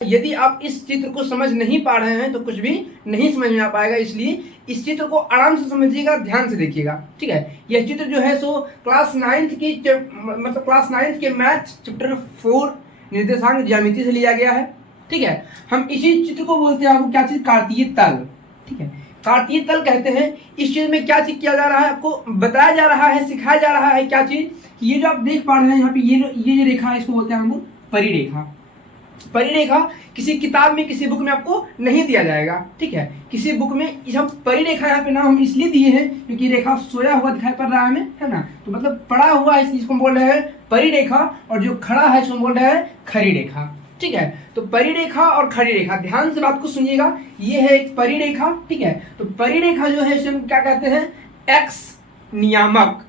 यदि आप इस चित्र को समझ नहीं पा रहे हैं तो कुछ भी नहीं समझ में आ पाएगा, इसलिए इस चित्र को आराम से समझिएगा, ध्यान से देखिएगा। ठीक है, यह चित्र जो है सो क्लास 9th की मतलब क्लास 9th के मैथ चैप्टर 4 निर्देशांक ज्यामिति से लिया गया है। ठीक है, हम इसी चित्र को बोलते हैं आपको क्या चीज, कार्तीय तल। ठीक है, कार्तीय तल कहते हैं। इस चीज में क्या चीज किया जा रहा है, आपको बताया जा रहा है, सिखाया जा रहा है क्या चीज, ये जो आप देख पा रहे हैं यहाँ पे ये जो रेखा है इसको बोलते हैं हम परिरेखा। परिरेखा किसी किताब में, किसी बुक में आपको नहीं दिया जाएगा। ठीक है, किसी बुक में हम परिरेखा यहाँ पे नाम हम इसलिए दिए हैं क्योंकि रेखा सोया हुआ दिखाई पड़ रहा है हमें, है ना, तो मतलब पड़ा हुआ है, इसको बोल रहे हैं परिरेखा, और जो खड़ा है इसको बोल रहे हैं खड़ी रेखा। ठीक है, तो परिरेखा और खड़ी रेखा, ध्यान से बात को सुनिएगा, ये है एक परिरेखा। ठीक है, तो परिरेखा जो है इसे हम क्या कहते हैं, एक्स नियामक।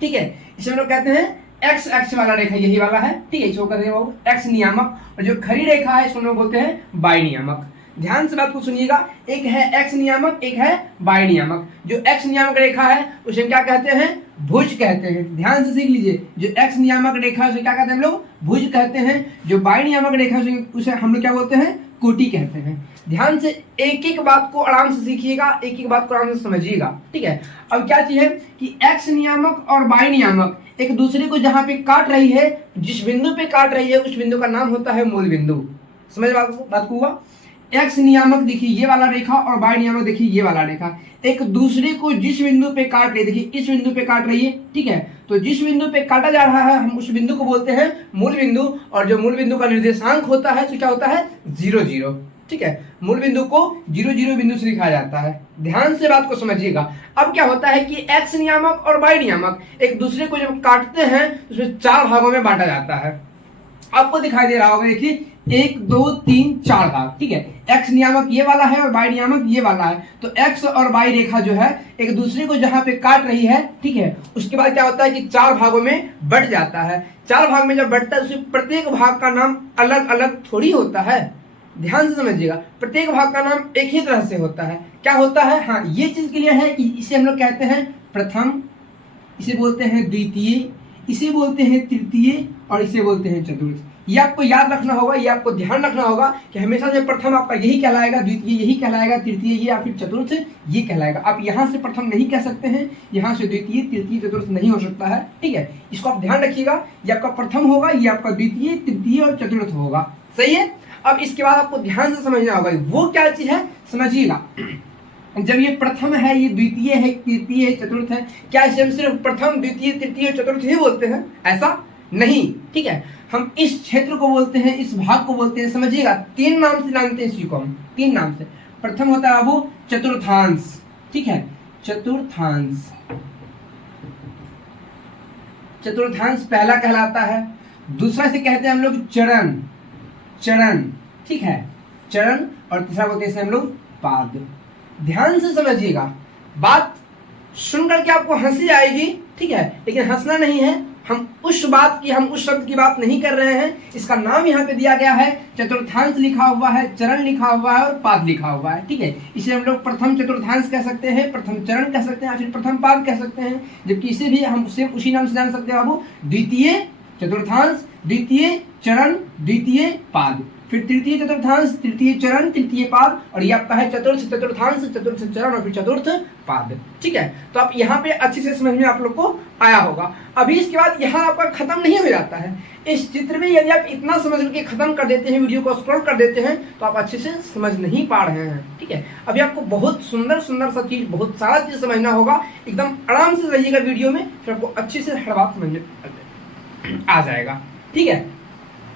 ठीक है, इसे हम लोग कहते हैं एक्स एक्स वाला रेखा, यही वाला है। ठीक है, इसको कहते हैं वो एक्स नियामक, और जो खड़ी रेखा है इसको हम लोग बोलते हैं वाई नियामक। ध्यान से बात को सुनिएगा, एक है एक्स नियामक, एक है वाई नियामक। जो एक्स नियामक रेखा है उसे हम क्या कहते हैं, भुज कहते हैं। ध्यान से सीख लीजिए, जो एक्स नियामक रेखा है उसे क्या कहते हैं हम लोग, भुज कहते हैं। जो वाई नियामक रेखा है उसे हम लोग क्या बोलते हैं, कोटि कहते हैं। ध्यान से एक एक बात को आराम से सीखिएगा, एक एक बात को आराम से समझिएगा। ठीक है, अब क्या चीज है कि एक्स नियामक और वाई नियामक एक दूसरे को जहां पे काट रही है, जिस बिंदु पे काट रही है उस बिंदु का नाम होता है मूल बिंदु। समझ बात को हुआ। एक्स नियामक देखिए ये वाला रेखा, और वाई नियामक देखिए ये वाला रेखा, एक दूसरे को जिस बिंदु पे काट रही है, देखिए इस बिंदु पे काट रही है। ठीक है, तो जिस बिंदु पे काटा जा रहा है हम उस बिंदु को बोलते हैं मूल बिंदु, और जो मूल बिंदु का निर्देशांक होता है तो क्या होता है, 0 0। ठीक है, मूल बिंदु को 0 0 बिंदु से दिखाया जाता है। ध्यान से बात को समझिएगा। अब क्या होता है कि एक्स नियामक और वाई नियामक एक दूसरे को जब काटते हैं उसमें 4 भागों में बांटा जाता है। आपको दिखाई दे रहा होगा, देखिए 1 2 3 4 भाग। ठीक है, एक्स नियामक ये वाला है और वाई नियामक ये वाला है। तो एक्स और वाई रेखा जो है एक दूसरे को जहां पे काट रही है, ठीक है, उसके बाद क्या होता है कि 4 भागों में बढ़ जाता है। 4 भाग में जब बढ़ता है उसमें प्रत्येक भाग का नाम अलग अलग थोड़ी होता है। ध्यान से समझिएगा, प्रत्येक भाग का नाम एक ही तरह से होता है। क्या होता है, हाँ ये चीज क्लियर है कि इसे हम लोग कहते हैं प्रथम, इसे बोलते हैं द्वितीय, इसे बोलते हैं तृतीय, और इसे बोलते हैं चतुर्थ। ये आपको याद रखना होगा, ये आपको ध्यान रखना होगा कि हमेशा से प्रथम आपका यही कहलाएगा, द्वितीय यही कहलाएगा, तृतीय ये, या फिर चतुर्थ ये कहलाएगा। आप यहाँ से प्रथम नहीं कह सकते हैं, यहाँ से द्वितीय तृतीय चतुर्थ नहीं हो सकता है। ठीक है, इसको आप ध्यान रखिएगा, ये आपका प्रथम होगा, ये आपका द्वितीय तृतीय और चतुर्थ होगा। सही है। अब इसके बाद आपको ध्यान से समझना होगा वो क्या चीज है, समझिएगा। जब ये प्रथम है, ये द्वितीय है, तृतीय है, चतुर्थ है, क्या इसे हम सिर्फ प्रथम द्वितीय तृतीय चतुर्थ ही बोलते हैं? ऐसा नहीं। ठीक है, हम इस क्षेत्र को बोलते हैं, इस भाग को बोलते हैं, समझिएगा 3 नाम से जानते हैं इसको हम, 3 नाम से। प्रथम होता है वो चतुर्थांश। ठीक है, चतुर्थांश, चतुर्थांश पहला कहलाता है। दूसरा से कहते हैं हम लोग चरण, चरण। ठीक है, चरण, और तीसरा बोलते हैं हम लोग पाद। ध्यान से समझिएगा, बात सुनकर के आपको हंसी आएगी, ठीक है, लेकिन हंसना नहीं है। हम उस शब्द की बात नहीं कर रहे हैं। इसका नाम यहाँ पे दिया गया है, चतुर्थांश लिखा हुआ है, चरण लिखा हुआ है और पाद लिखा हुआ है। ठीक है, इसे हम लोग प्रथम चतुर्थांश कह सकते हैं, प्रथम चरण कह सकते हैं, या फिर प्रथम पाद कह सकते हैं। जबकि इसे भी हम उसी नाम से जान सकते हैं बाबू, द्वितीय चतुर्थांश, द्वितीय चरण, द्वितीय पाद, फिर तृतीय चतुर्थांश, तृतीय चरण, तृतीय पाद, और ये आपका है चतुर्थ चतुर्थांश, चतुर्थ चरण और फिर चतुर्थ पाद। ठीक है, तो आप यहाँ पे अच्छे से समझ में आप लोग को आया होगा। अभी इसके बाद यहाँ आपका खत्म नहीं हो जाता है। इस चित्र में यदि आप इतना समझ के खत्म कर देते हैं, वीडियो को स्क्रॉल कर देते हैं, तो आप अच्छे से समझ नहीं पा रहे हैं। ठीक है, अभी आपको बहुत सुंदर सुंदर सा चीज, बहुत सारा चीज समझना होगा। एकदम आराम से रहिएगा वीडियो में, फिर आपको अच्छे से हर बात समझ में आ जाएगा। ठीक है,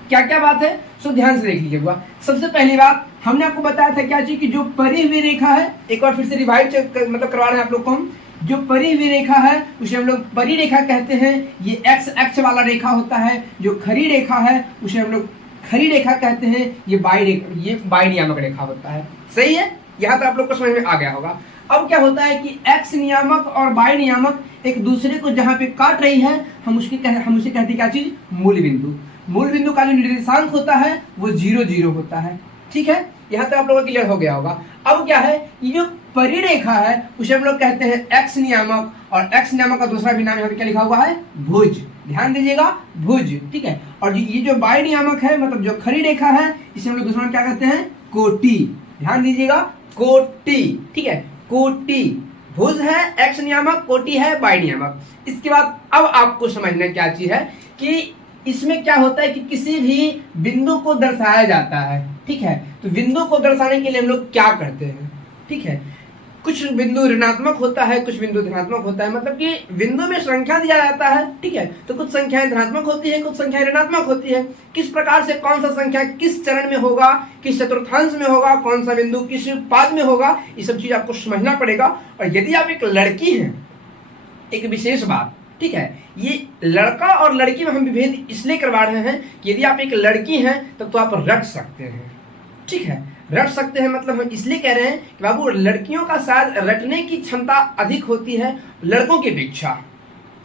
क्या क्या बात है सो ध्यान से देख लीजिएगा। सबसे पहली बात हमने आपको बताया था क्या चीज कि जो परी हुई रेखा है, एक बार फिर से रिवाइज मतलब करवा रहे हैं आप लोग को हम, जो परी हुई रेखा है उसे हम लोग परी रेखा कहते हैं। ये एक्स एक्स वाला रेखा होता है। जो खड़ी रेखा है उसे हम लोग खड़ी रेखा कहते हैं। ये वाई नियामक रेखा होता है। सही है, यहाँ तक आप लोग को समझ में आ गया होगा। अब क्या होता है कि एक्स नियामक और वाई नियामक एक दूसरे को जहाँ पे काट रही है, हम उसे कहते हैं क्या चीज, मूल बिंदु। मूल बिंदु का जो निर्देशांक होता है वो 0 0 होता है। ठीक है, यहाँ तक आप लोगों को क्लियर हो गया होगा। अब क्या है, ये जो परिरेखा है उसे हम लोग कहते हैं एक्स नियामक, और एक्स नियामक का दूसरा भी नाम यहाँ पे क्या लिखा हुआ है, भुज। ध्यान दीजिएगा, भुज, ठीक है। और ये जो बाई नियामक है, मतलब जो खड़ी रेखा है, इसे हम लोग दूसरा क्या कहते हैं, कोटि। ध्यान दीजिएगा, कोटि, ठीक है, कोटि। भुज है एक्स नियामक, कोटि है बाई नियामक। इसके बाद अब आपको समझना क्या चीज है कि इसमें क्या होता है कि किसी भी बिंदु को दर्शाया जाता है, ठीक है। तो बिंदु को दर्शाने के लिए हम लोग क्या करते हैं, ठीक है। कुछ बिंदु ऋणात्मक होता है, कुछ बिंदु धनात्मक होता है, मतलब कि बिंदु में संख्या दिया जाता है, ठीक है। तो कुछ संख्याएं धनात्मक होती है, कुछ संख्याएं ऋणात्मक होती है। किस प्रकार से कौन सा संख्या किस चरण में होगा, किस चतुर्थांश में होगा, कौन सा बिंदु किस पाद में होगा, ये सब चीज आपको समझना पड़ेगा। और यदि आप एक लड़की हैं, एक विशेष बात, ठीक है, ये लड़का और लड़की में हम विभेद इसलिए करवा रहे हैं कि यदि आप एक लड़की हैं तब तो आप रट सकते हैं, ठीक है। रट सकते हैं मतलब हम इसलिए कह रहे हैं कि बाबू लड़कियों का शायद रटने की क्षमता अधिक होती है लड़कों की अपेक्षा,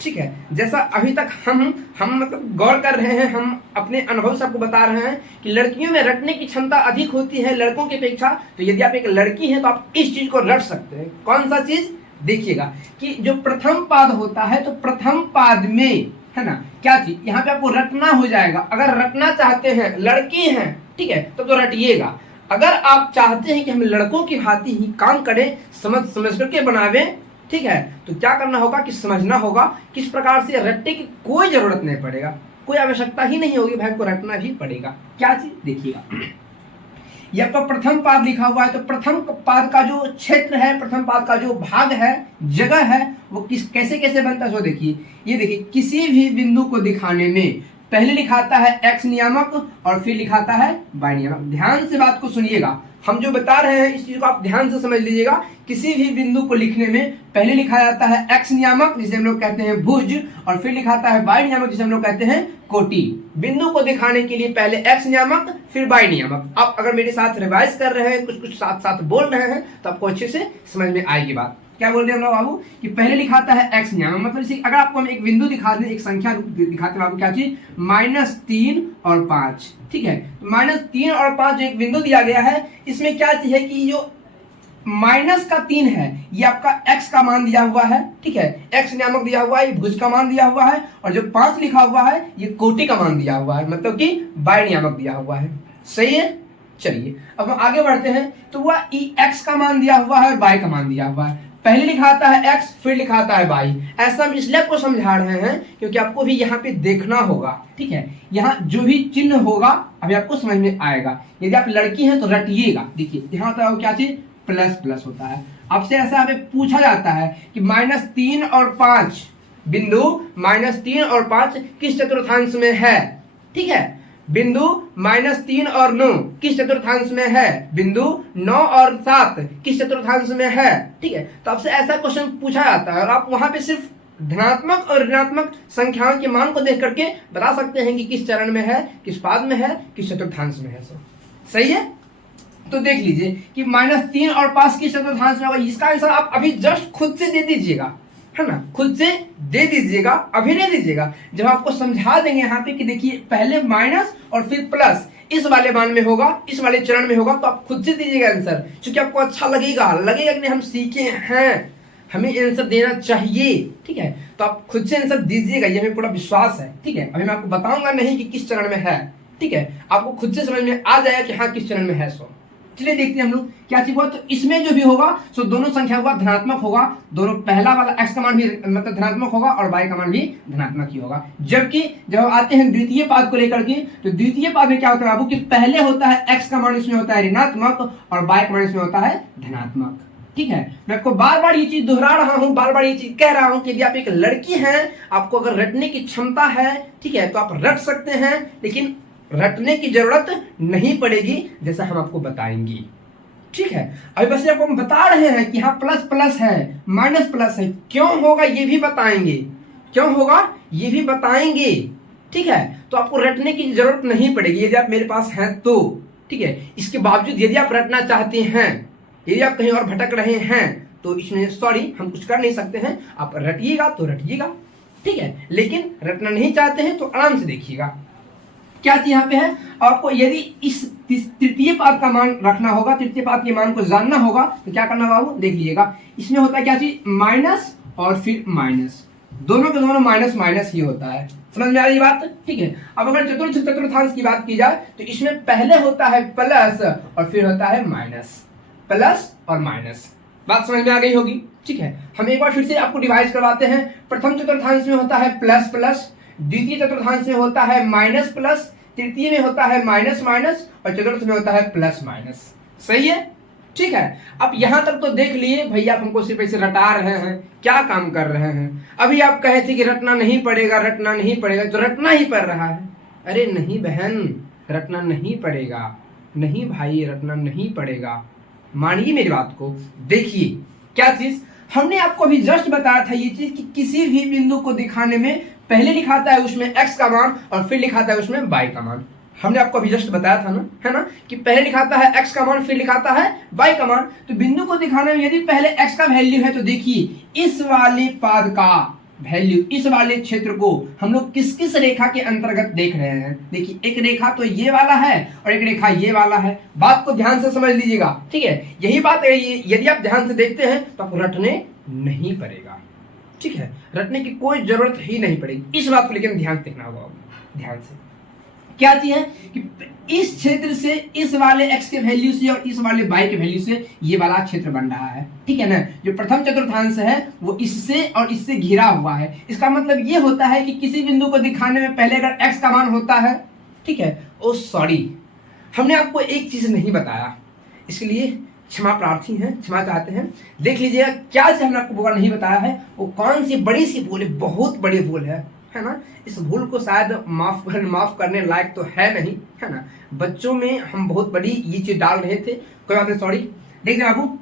ठीक है। जैसा अभी तक हम मतलब गौर कर रहे हैं, हम अपने अनुभव से आपको बता रहे हैं कि लड़कियों में रटने की क्षमता अधिक होती है लड़कों की अपेक्षा। तो यदि आप एक लड़की हैं तो आप इस चीज को रट सकते हैं। कौन सा चीज, देखिएगा कि जो प्रथम पाद होता है, तो प्रथम पाद में है ना क्या चीज, यहाँ पे आपको रटना हो जाएगा। अगर रटना चाहते हैं, लड़की हैं, ठीक है, तो रटिएगा। अगर आप चाहते हैं कि हम लड़कों की भांति ही काम करें, समझ करके बनावे, ठीक है, तो क्या करना होगा कि समझना होगा किस प्रकार से रटने की कोई जरूरत नहीं पड़ेगा, कोई आवश्यकता ही नहीं होगी, भाई को रटना ही पड़ेगा। क्या चीज, देखिएगा, ये आपका प्रथम पाद लिखा हुआ है। तो प्रथम पाद का जो क्षेत्र है, प्रथम पाद का जो भाग है, जगह है, वो कैसे कैसे बनता है, सो देखिए। ये देखिए, किसी भी बिंदु को दिखाने में पहले लिखाता है एक्स नियामक और फिर लिखाता है वाई नियामक। ध्यान से बात को सुनिएगा, हम जो बता रहे हैं इस चीज को आप ध्यान से समझ लीजिएगा। किसी भी बिंदु को लिखने में पहले लिखा जाता है एक्स नियामक, जिसे हम लोग कहते हैं भुज, और फिर लिखाता है वाई नियामक, जिसे हम लोग कहते हैं कोटि। बिंदु को दिखाने के लिए पहले एक्स नियामक फिर वाई नियामक। आप अगर मेरे साथ रिवाइज कर रहे हैं, कुछ साथ साथ बोल रहे हैं, तो आपको अच्छे से समझ में आएगी बात। क्या बोल रहे हैं हम लोग बाबू कि पहले लिखाता है एक्स नियामक, मतलब इसे अगर आपको हम एक बिंदु दिखा दें, एक संख्या दिखाते हैं बाबू, क्या चीज, -3 और 5, ठीक है। -3 और 5 जो एक बिंदु दिया गया है, इसमें क्या चीज है कि जो -3 है, ये आपका x का मान दिया हुआ है, ठीक है, x नियामक दिया हुआ है, ये भुज का मान दिया हुआ है, और जो 5 लिखा हुआ है, ये कोटि का मान दिया हुआ है, मतलब कि वाई नियामक दिया हुआ है। सही है, चलिए अब हम आगे बढ़ते हैं। तो वह x का मान दिया हुआ है और y का मान दिया हुआ है। पहले लिखाता है x, फिर लिखाता है y। ऐसा हम इसलिए आपको समझा रहे हैं क्योंकि आपको भी यहाँ पे देखना होगा, ठीक है। यहाँ जो भी चिन्ह होगा अभी आपको समझ में आएगा। यदि आप लड़की हैं तो रटिएगा। देखिए यहाँ होता है क्या चीज, प्लस प्लस होता है। आपसे ऐसा हमें पूछा जाता है कि -3 और 5 बिंदु, -3 और 5 किस चतुर्थांश में है, ठीक है। बिंदु -3 और 9 किस चतुर्थांश में है, बिंदु 9 और 7 किस चतुर्थांश में है, ठीक है। तो आपसे ऐसा क्वेश्चन पूछा जाता है और आप वहां पे सिर्फ धनात्मक और ऋणात्मक संख्याओं के मान को देख करके बता सकते हैं कि किस चरण में है, किस पाद में है, किस चतुर्थांश में है। सही है, तो देख लीजिए कि -3 और 5 किस चतुर्थांश में होगा। इसका आंसर आप अभी जस्ट खुद से दे दीजिएगा, है ना, खुद से दे दीजिएगा, अभी नहीं दीजिएगा। जब आपको समझा देंगे यहाँ पे कि देखिए पहले माइनस और फिर प्लस इस वाले मान में होगा, इस वाले चरण में होगा, तो आप खुद से दीजिएगा आंसर, क्योंकि आपको अच्छा लगेगा कि नहीं हम सीखे हैं, हमें आंसर देना चाहिए, ठीक है। तो आप खुद से आंसर दीजिएगा, ये हमें पूरा विश्वास है, ठीक है। अभी मैं आपको बताऊंगा नहीं कि किस चरण में है, ठीक है, आपको खुद से समझ में आ जाएगा कि हाँ किस चरण में है। सो चलिए देखते हैं हम लोग क्या चीज हुआ। तो इसमें जो भी होगा सो दोनों संख्या होगा धनात्मक होगा, दोनों पहला वाला x का मान भी मतलब धनात्मक होगा और y का मान भी धनात्मक ही होगा। जबकि जब आते हैं द्वितीय पाद को लेकर के, तो द्वितीय पाद में क्या होता है बाबू कि पहले होता है x का मान, इसमें होता है ऋणात्मक, और y का मान इसमें होता है धनात्मक, ठीक है। मैं आपको बार बार ये चीज दोहरा रहा हूँ, बार बार ये चीज कह रहा हूँ कि यदि आप एक लड़की हैं, आपको अगर रटने की क्षमता है, ठीक है, तो आप रट सकते हैं, लेकिन रटने की जरूरत नहीं पड़ेगी, जैसा हम आपको बताएंगे, ठीक है। अभी बस आपको हम बता रहे हैं कि हाँ प्लस प्लस है, माइनस प्लस है, क्यों होगा ये भी बताएंगे, क्यों होगा ये भी बताएंगे, ठीक है। तो आपको रटने की जरूरत नहीं पड़ेगी यदि आप मेरे पास हैं तो, ठीक है। इसके बावजूद यदि आप रटना चाहते हैं, यदि आप कहीं और भटक रहे हैं, तो इसमें सॉरी हम कुछ कर नहीं सकते हैं। आप रटिएगा तो रटिएगा, ठीक है, लेकिन रटना नहीं चाहते हैं तो आराम से देखिएगा क्या चीज यहाँ पे है। आपको यदि इस तृतीय पाद का मान रखना होगा, तृतीय पाद के मान को जानना होगा, तो क्या करना बाबू देख लीजिएगा। इसमें होता है क्या चीज, माइनस और फिर माइनस, दोनों के दोनों माइनस माइनस ही होता है। समझ में आ रही बात? ठीक है। अब अगर चतुर्थांश की बात की जाए तो इसमें पहले होता है प्लस और फिर होता है माइनस, प्लस और माइनस। बात समझ में आ गई होगी। ठीक है, हम एक बार फिर से आपको डिवाइड करवाते हैं। प्रथम चतुर्थांश में होता है प्लस प्लस, द्वितीय चतुर्थांश में होता है माइनस प्लस, तृतीय में होता है माइनस माइनस और चतुर्थ में होता है प्लस माइनस। सही है? ठीक है। अब यहां तक तो देख लिए भैया, आप हमको सिर्फ ऐसे रटा रहे हैं, क्या काम कर रहे हैं। अभी आप कहे थे कि रटना नहीं पड़ेगा, रटना नहीं पड़ेगा, तो रटना ही पड़ रहा है। अरे नहीं बहन, रटना नहीं पड़ेगा, नहीं भाई, रटना नहीं पड़ेगा। मानिए मेरी बात को। देखिए क्या चीज हमने आपको अभी जस्ट बताया था, ये चीज कि किसी भी बिंदु को दिखाने में पहले लिखाता है उसमें x का मान और फिर लिखाता है उसमें y का मान। हमने आपको अभी जस्ट बताया था ना, है ना, कि पहले लिखाता है x का मान फिर लिखाता है y का मान। तो बिंदु को दिखाने में यदि पहले x का वैल्यू है तो देखिए इस वाले पाद का वैल्यू, इस वाले क्षेत्र को हम लोग किस किस रेखा के अंतर्गत देख रहे हैं। देखिए एक रेखा तो ये वाला है और एक रेखा ये वाला है। बात को ध्यान से समझ लीजिएगा। ठीक है, यही बात है, यदि आप ध्यान से देखते हैं तो आपको रटने नहीं पड़ेगा। ठीक है, रटने की कोई जरूरत ही नहीं पड़ेगी। इस बात को लेकर ध्यान देखना होगा, ध्यान से। क्या चीज है कि इस क्षेत्र से इस वाले x के वैल्यू से और इस वाले y के वैल्यू से ये वाला क्षेत्र बन रहा है। ठीक है ना, जो प्रथम चतुर्थांश है वो इससे और इससे घिरा हुआ है। इसका मतलब ये होता है कि किसी बिंदु को दिखाने में पहले अगर x का मान होता है, ठीक है, ओ सॉरी, हमने आपको एक चीज नहीं बताया, इसलिए क्षमा प्रार्थी हैं, क्षमा चाहते हैं। देख लीजिएगा क्या चीज हमने आपको नहीं बताया है, वो कौन सी बड़ी सी भूल है, बहुत बड़ी भूल है ना। इस भूल को शायद माफ करने लायक तो है नहीं, है ना। बच्चों में हम बहुत बड़ी ये चीज डाल रहे थे, कोई बात नहीं, सॉरी। देखिए बाबू,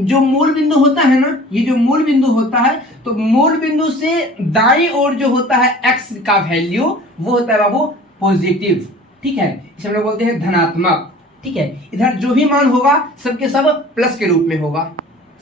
जो मूल बिंदु होता है ना, ये जो मूल बिंदु होता है, तो मूल बिंदु से दाईं ओर जो होता है x का वैल्यू वो होता है बाबू पॉजिटिव। ठीक है, इसे हम लोग बोलते हैं धनात्मक। ठीक है, इधर जो भी मान होगा सबके सब प्लस के रूप में होगा।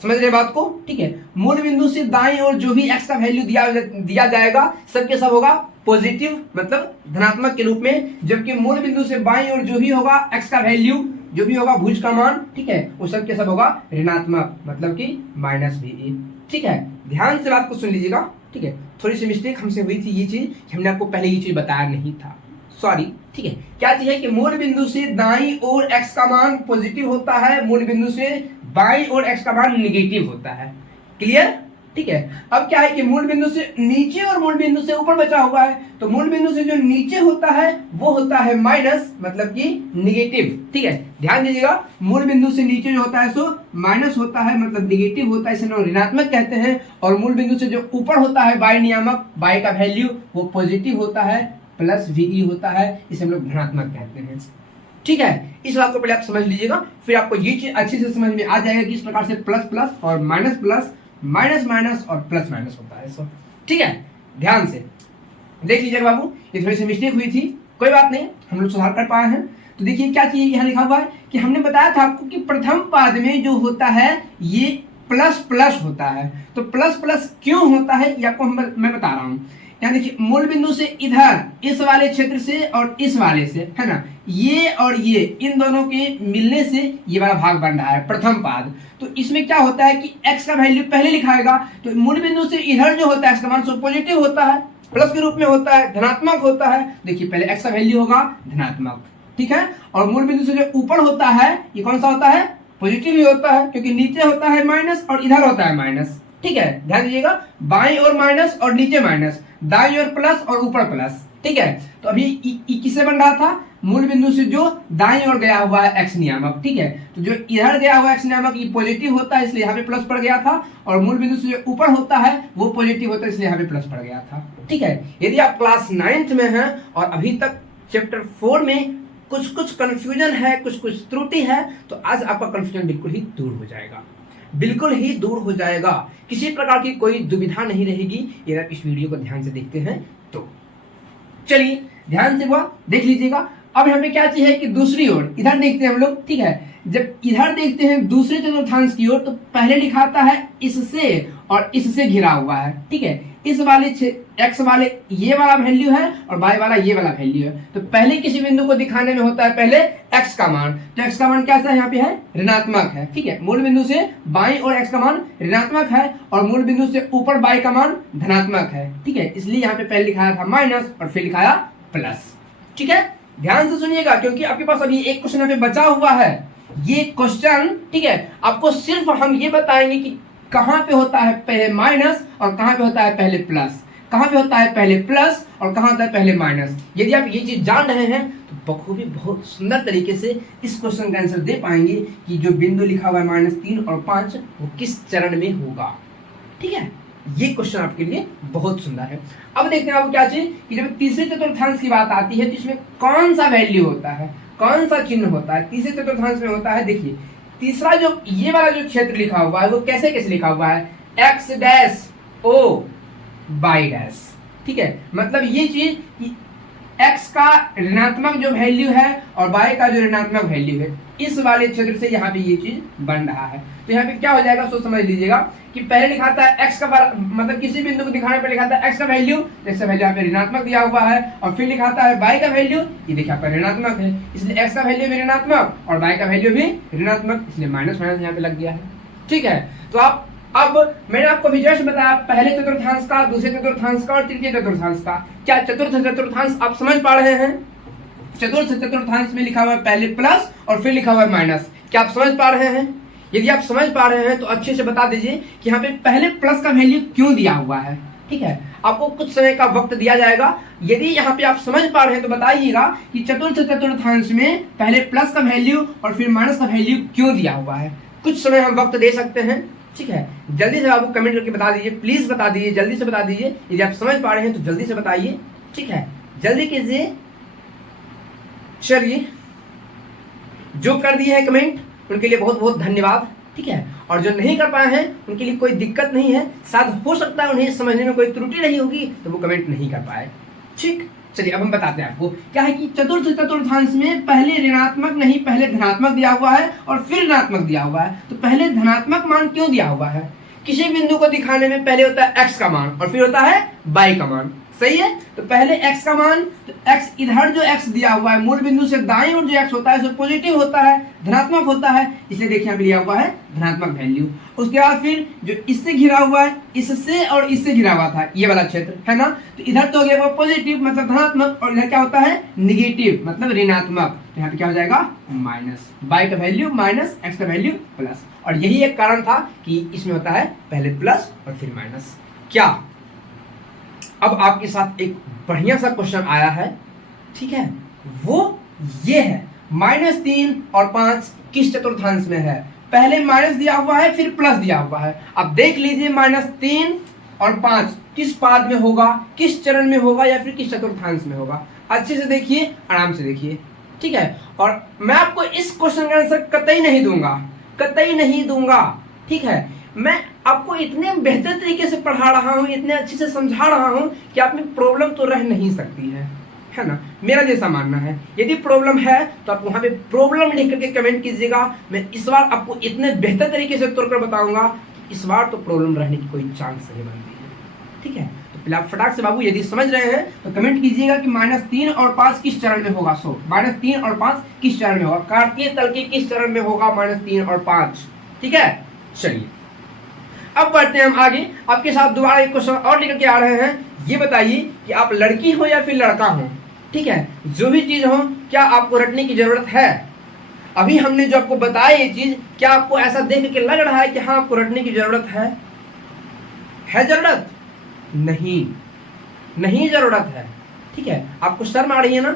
समझ रहे बात को? ठीक है, मूल बिंदु से दाईं ओर जो भी x का वैल्यू दिया जाएगा सबके सब होगा पॉजिटिव, मतलब धनात्मक के रूप में। जबकि मूल बिंदु से बाईं ओर जो भी होगा x का वैल्यू, जो भी होगा भुज का मान, ठीक है, वो सबके सब होगा ऋणात्मक, मतलब कि माइनस भी। ठीक है, ध्यान से बात को सुन लीजिएगा। ठीक है, थोड़ी सी मिस्टेक हमसे हुई थी, ये चीज हमने आपको पहले ये चीज बताया नहीं था, सॉरी। ठीक है, क्या चीज है कि मूल बिंदु से दाईं ओर x का मान पॉजिटिव होता है, मूल बिंदु से बाईं ओर x का मान निगेटिव होता है। क्लियर? ठीक है, अब क्या है कि मूल बिंदु से नीचे और मूल बिंदु से ऊपर बचा हुआ है, तो मूल बिंदु से जो नीचे होता है वो होता है माइनस, मतलब कि निगेटिव। ठीक है, ध्यान दीजिएगा, मूल बिंदु से नीचे जो होता है सो माइनस होता है, मतलब निगेटिव होता है, इसे लोग ऋणात्मक कहते हैं। और मूल बिंदु से जो ऊपर होता है y नियामक, y का वैल्यू वो पॉजिटिव होता है, प्लस VE होता है, इसे हम लोग धनात्मक कहते हैं। ठीक है, इस बात को पहले आप समझ लीजिएगा, फिर आपको ये चीज अच्छे से समझ में आ जाएगा कि इस प्रकार से प्लस प्लस और माइनस प्लस, माइनस माइनस और प्लस माइनस होता है। सो ठीक है, ध्यान से देख लीजिएगा बाबू, ये थोड़ी सी मिस्टेक हुई थी, कोई बात नहीं, हम लोग सुधार कर पाए हैं। तो देखिए क्या चीज यहाँ लिखा हुआ है कि हमने बताया था आपको कि प्रथम पाद में जो होता है ये प्लस प्लस होता है। तो प्लस प्लस क्यों होता है ये आपको मैं बता रहा हूँ। यहाँ देखिए, मूल बिंदु से इधर इस वाले क्षेत्र से और इस वाले से, है ना, ये और ये इन दोनों के मिलने से ये वाला भाग बन रहा है प्रथम पाद। तो इसमें क्या होता है कि x का वैल्यू पहले लिखाएगा, तो मूल बिंदु से इधर जो होता है x का मान सो पॉजिटिव होता है, प्लस के रूप में होता है, धनात्मक होता है। देखिए पहले x का वैल्यू होगा धनात्मक, ठीक है, और मूल बिंदु से जो ऊपर होता है ये कौन सा होता है, पॉजिटिव ही होता है, क्योंकि नीचे होता है माइनस और इधर होता है माइनस। ठीक है, ध्यान दीजिएगा, बाईं ओर माइनस और नीचे माइनस, दाईं ओर प्लस और ऊपर प्लस। ठीक है, तो अभी किससे बन रहा था, मूल बिंदु से जो दाईं ओर गया हुआ है x नियामक। ठीक है, तो जो इधर गया हुआ x नियामक ये पॉजिटिव होता है, इसलिए यहाँ पे प्लस पड़ गया था, और मूल बिंदु से जो ऊपर होता है वो पॉजिटिव होता है, इसलिए यहाँ पे प्लस पड़ गया था। ठीक है, यदि आप क्लास 9th में हैं और अभी तक चैप्टर 4 में कुछ कंफ्यूजन है, कुछ त्रुटि है, तो आज आपका कंफ्यूजन बिल्कुल ही दूर हो जाएगा, बिल्कुल ही दूर हो जाएगा। किसी प्रकार की कोई दुविधा नहीं रहेगी यदि आप इस वीडियो को ध्यान से देखते हैं तो। चलिए ध्यान से वह देख लीजिएगा। अब यहाँ पे क्या चीज है कि दूसरी ओर इधर देखते हैं हम लोग। ठीक है, जब इधर देखते हैं दूसरे चतुर्थांश की ओर, तो पहले लिखाता है इससे और इससे घिरा हुआ है। ठीक है, इस वाले x वाले ये वाला वैल्यू है और y वाला ये वाला वैल्यू है। तो पहले किसी बिंदु को दिखाने में होता है पहले x का मान, तो x का मान कैसा है, यहाँ पे है ऋणात्मक है, ठीक है। मूल बिंदु से बाईं और x का मान ऋणात्मक है और मूल बिंदु से ऊपर y का मान धनात्मक है, ठीक है। इसलिए यहाँ पे पहले लिखाया था माइनस और फिर लिखाया प्लस, ठीक है। ध्यान से सुनिएगा क्योंकि आपके पास अभी एक क्वेश्चन यहाँ पे बचा हुआ है। ये क्वेश्चन, ठीक है, आपको सिर्फ हम ये बताएंगे कि कहां पे होता है पहले माइनस और कहां पे होता है पहले प्लस, कहां पे होता है पहले प्लस और कहां होता है पहले माइनस। यदि आप ये चीज जान रहे हैं तो बखूबी बहुत सुंदर तरीके से इस क्वेश्चन का आंसर दे पाएंगे कि जो बिंदु लिखा हुआ है -3 और 5 वो किस चरण में होगा, ठीक है। ये क्वेश्चन आपके लिए बहुत सुंदर है। अब देखते हैं आपको क्या चीज कि जब तीसरे चतुर्थांश की बात आती है तो इसमें कौन सा वैल्यू होता है, कौन सा चिन्ह होता है। तीसरे चतुर्थांश में होता है, देखिए तीसरा जो ये वाला जो क्षेत्र लिखा हुआ है वो कैसे कैसे लिखा हुआ है, x dash o y dash, ठीक है। मतलब ये चीज कि x का ऋणात्मक जो वैल्यू है और y का जो ऋणात्मक वैल्यू है, इस वाले क्षेत्र से यहाँ पे ये चीज बन रहा है। तो यहाँ पे क्या हो जाएगा, सोच समझ लीजिएगा कि पहले लिखाता है x का मतलब किसी बिंदु को दिखाने पर लिखाता है x का वैल्यू, x का वैल्यू यहाँ पे ऋणात्मक दिया हुआ है और फिर लिखाता है y का वैल्यू, ये देखिए आपका ऋणात्मक है, इसलिए x का वैल्यू भी ऋणात्मक और y का वैल्यू भी ऋणात्मक, इसलिए माइनस माइनस यहाँ पे लग गया है, ठीक है। तो आप अब मैंने आपको अभी जस्ट बताया पहले चतुर्थांश का, दूसरे चतुर्थांश का और तृतीय चतुर्थांश का। क्या चतुर्थ चतुर्थांश आप समझ पा रहे हैं? चतुर्थ चतुर्थांश में लिखा हुआ है पहले प्लस और फिर लिखा हुआ है माइनस। क्या आप समझ पा रहे हैं? यदि आप समझ पा रहे हैं तो अच्छे से बता दीजिए कि यहाँ पे पहले प्लस का वैल्यू क्यों दिया हुआ है, ठीक है। आपको कुछ समय का वक्त दिया जाएगा। यदि यहाँ पे आप समझ पा रहे हैं तो बताइएगा कि चतुर्थ चतुर्थांश में पहले प्लस का वैल्यू और फिर माइनस का वैल्यू क्यों दिया हुआ है। कुछ समय हम वक्त दे सकते हैं, ठीक है। जल्दी से आपको कमेंट करके बता दीजिए, प्लीज बता दीजिए, जल्दी से बता दीजिए। यदि आप समझ पा रहे हैं तो जल्दी से बताइए, ठीक है, जल्दी कीजिए। चलिए, जो कर दिए हैं कमेंट उनके लिए बहुत बहुत धन्यवाद, ठीक है। और जो नहीं कर पाए हैं उनके लिए कोई दिक्कत नहीं है, शायद हो सकता है उन्हें समझने में कोई त्रुटि रही होगी तो वो कमेंट नहीं कर पाए, ठीक। चलिए अब हम बताते हैं आपको क्या है कि चतुर्थ चतुर्थांश में पहले ऋणात्मक नहीं पहले धनात्मक दिया हुआ है और फिर ऋणात्मक दिया हुआ है। तो पहले धनात्मक मान क्यों दिया हुआ है? किसी बिंदु को दिखाने में पहले होता है x का मान और फिर होता है y का मान, सही है। तो पहले x का मान, तो x इधर जो x दिया हुआ है मूल बिंदु से दाईं ओर जो x होता है सो पॉजिटिव होता है, धनात्मक होता है, इसलिए देखिए यहाँ पे लिया हुआ है धनात्मक वैल्यू। उसके बाद फिर जो इससे घिरा हुआ है, इससे और इससे घिरा हुआ था ये वाला क्षेत्र है ना, तो इधर तो हो गया वो पॉजिटिव मतलब धनात्मक और इधर क्या होता है निगेटिव मतलब ऋणात्मक। तो यहाँ पे क्या हो जाएगा माइनस, y का वैल्यू माइनस x का वैल्यू प्लस। और यही एक कारण था कि इसमें होता है पहले प्लस और फिर माइनस। क्या अब आपके साथ एक बढ़िया सा क्वेश्चन आया है, ठीक है, वो ये है -3 और 5 किस चतुर्थांश में है? पहले माइनस दिया हुआ है फिर प्लस दिया हुआ है। अब देख लीजिए -3 और 5 किस पाद में होगा, किस चरण में होगा या फिर किस चतुर्थांश में होगा। अच्छे से देखिए, आराम से देखिए, ठीक है। और मैं आपको इस क्वेश्चन का आंसर कतई नहीं दूंगा, कतई नहीं दूंगा, ठीक है। मैं आपको इतने बेहतर तरीके से पढ़ा रहा हूँ, इतने अच्छे से समझा रहा हूँ कि आप में प्रॉब्लम तो रह नहीं सकती है ना, मेरा जैसा मानना है। यदि प्रॉब्लम है तो आप वहाँ पे प्रॉब्लम लिख करके कमेंट कीजिएगा। मैं इस बार आपको इतने बेहतर तरीके से तोड़कर बताऊंगा कि इस बार तो प्रॉब्लम रहने की कोई चांस नहीं बनती है, ठीक है। तो पहले आप फटाक से बाबू यदि समझ रहे हैं तो कमेंट कीजिएगा कि -3 और 5 किस चरण में होगा। सो -3 और 5 किस चरण में होगा, कार्तीय तल के किस चरण में होगा -3 और 5, ठीक है। चलिए अब बढ़ते हैं हम आगे। आपके साथ दोबारा एक क्वेश्चन और लेकर के आ रहे हैं। ये बताइए कि आप लड़की हो या फिर लड़का हो, ठीक है, जो भी चीज हो क्या आपको रटने की जरूरत है? अभी हमने जो आपको बताया ये चीज, क्या आपको ऐसा देख के लग रहा है कि हाँ आपको रटने की जरूरत है जरूरत? नहीं, नहीं जरूरत है, ठीक है। आपको शर्म आ रही है ना,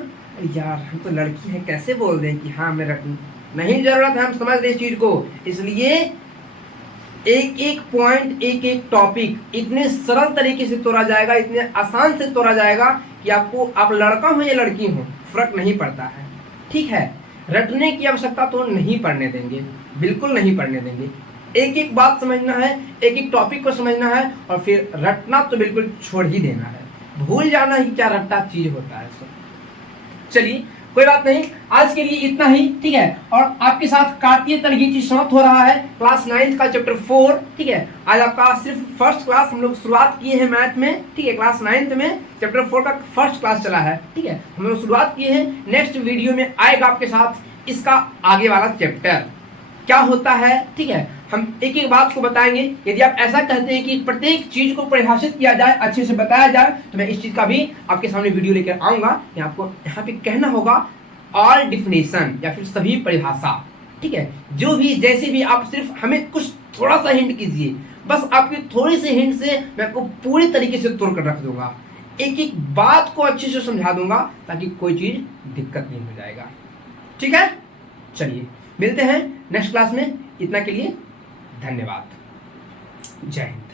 यार हम तो लड़की है कैसे बोल दें कि हाँ मैं रटूं, नहीं जरूरत है, हम समझ रहे इस चीज को। इसलिए एक एक पॉइंट एक एक टॉपिक इतने सरल तरीके से तोड़ा जाएगा, इतने आसान से तोड़ा जाएगा कि आपको, आप लड़का हो या लड़की हो फर्क नहीं पड़ता है, ठीक है। रटने की आवश्यकता तो नहीं पढ़ने देंगे, बिल्कुल नहीं पढ़ने देंगे। एक एक बात समझना है, एक एक टॉपिक को समझना है और फिर रटना तो बिल्कुल छोड़ ही देना है, भूल जाना ही क्या रट्टा चीज होता है। चलिए कोई बात नहीं, आज के लिए इतना ही, ठीक है। और आपके साथ कार्तीय तल ये चीज समाप्त हो रहा है, क्लास 9th का चैप्टर 4, ठीक है। आज आपका सिर्फ फर्स्ट क्लास हम लोग शुरुआत किए हैं मैथ में, ठीक है। क्लास 9th में चैप्टर 4 का फर्स्ट क्लास चला है, ठीक है। हम लोग शुरुआत किए हैं। नेक्स्ट वीडियो में आएगा आपके साथ इसका आगे वाला चैप्टर क्या होता है, ठीक है। हम एक एक बात को बताएंगे। यदि आप ऐसा कहते हैं कि प्रत्येक चीज को परिभाषित किया जाए, अच्छे से बताया जाए, तो मैं इस चीज का भी आपके सामने वीडियो लेकर आऊंगा। आपको यहाँ पे कहना होगा ऑल डिफिनेशन या फिर सभी परिभाषा, ठीक है। जो भी जैसे भी आप सिर्फ हमें कुछ थोड़ा सा हिंट कीजिए, बस आपकी थोड़ी सी हिंट से मैं आपको पूरी तरीके से तोड़ कर रख दूंगा, एक एक बात को अच्छे से समझा दूंगा, ताकि कोई चीज दिक्कत नहीं हो जाएगा, ठीक है। चलिए मिलते हैं नेक्स्ट क्लास में, इतना के लिए धन्यवाद, जय हिंद।